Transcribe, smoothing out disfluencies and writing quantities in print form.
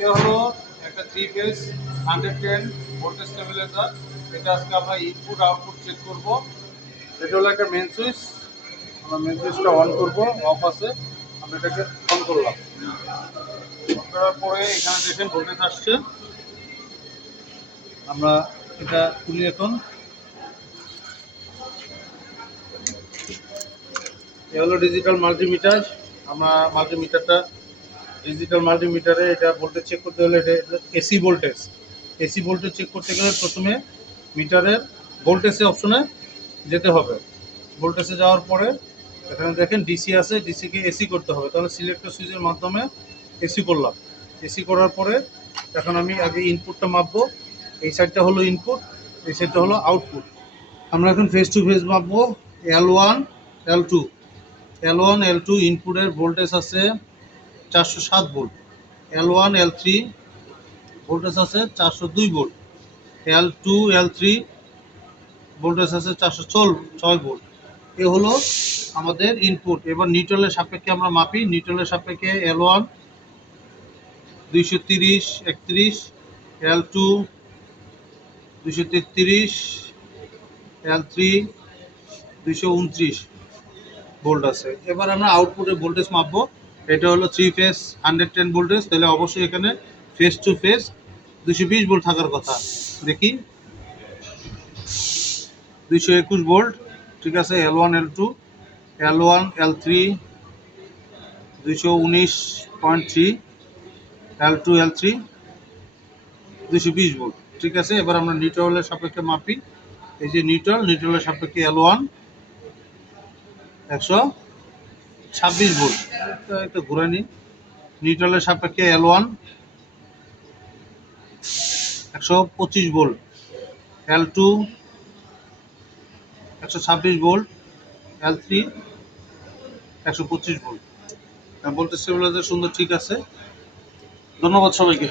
এ হলো একটা 3 phase 110 voltage stabiliser. এটা আজকে আমরা ইনপুট আউটপুট চেক করব। এটা হলো একটা মেন সুইচ। আমরা মেন সুইচটা অন করব, অফ আছে, আমরা এটাকে অন করলাম। অন করার পরে এখানে দেখেন ভোল্টেজ আসছে। আমরা এটা খুলি এখন। এ হলো ডিজিটাল মাল্টিমিটার। আমরা ডিজিটাল মাল্টিমিটারে এটা ভোল্টেজ চেক করতে হলে এটা AC voltage. AC voltage check করতে গেলে প্রথমে মিটারের ভোল্টেজে অপশনে যেতে হবে। ভোল্টেজে যাওয়ার পরে এখানে দেখেন ডিসি আছে, ডিসিকে এসি করতে হবে। তাহলে সিলেক্টর সুইচের মাধ্যমে এসি করলাম। এসি করার পরে এখন আমি আগে ইনপুটটা মাপবো। এই সাইডটা হলো ইনপুট, এই সাইডটা হলো আউটপুট। আমরা এখন face to face মাপবো। L1 L2 L1 L2 ইনপুটের ভোল্টেজ আছে 407 ভোল্ট। L1 L3 ভোল্টেজ আছে 402 ভোল্ট। L2 L3 ভোল্টেজ আছে 406 ভোল্ট। এ হলো আমাদের ইনপুট। এবার নিউট্রালের সাপেক্ষে আমরা মাপি। নিউট্রালের সাপেক্ষে L1 230 31, L2 233, L3 229 ভোল্ট আছে। এবার আমরা আউটপুটের ভোল্টেজ মাপবো। এটা হলো 3 ফেজ 110 ভোল্টেজ, তাহলে অবশ্যই এখানে ফেস টু ফেজ 220 ভোল্ট থাকার কথা। দেখি 221 ভোল্ট, ঠিক আছে। L1 L3 219.3, L2 L3 220 volt, ঠিক আছে। এবার আমরা নিউট্রালের সাপেক্ষে মাপি। এই যে নিউট্রালের সাপেক্ষে L1 126 ভোল্ট। একটু ঘুরে নিই। নিউট্রালের সাপেক্ষে L1 125 volt, L2 126 volt, L3 125 volt. Voltage stabiliser সুন্দর, ঠিক আছে। ধন্যবাদ সবাইকে।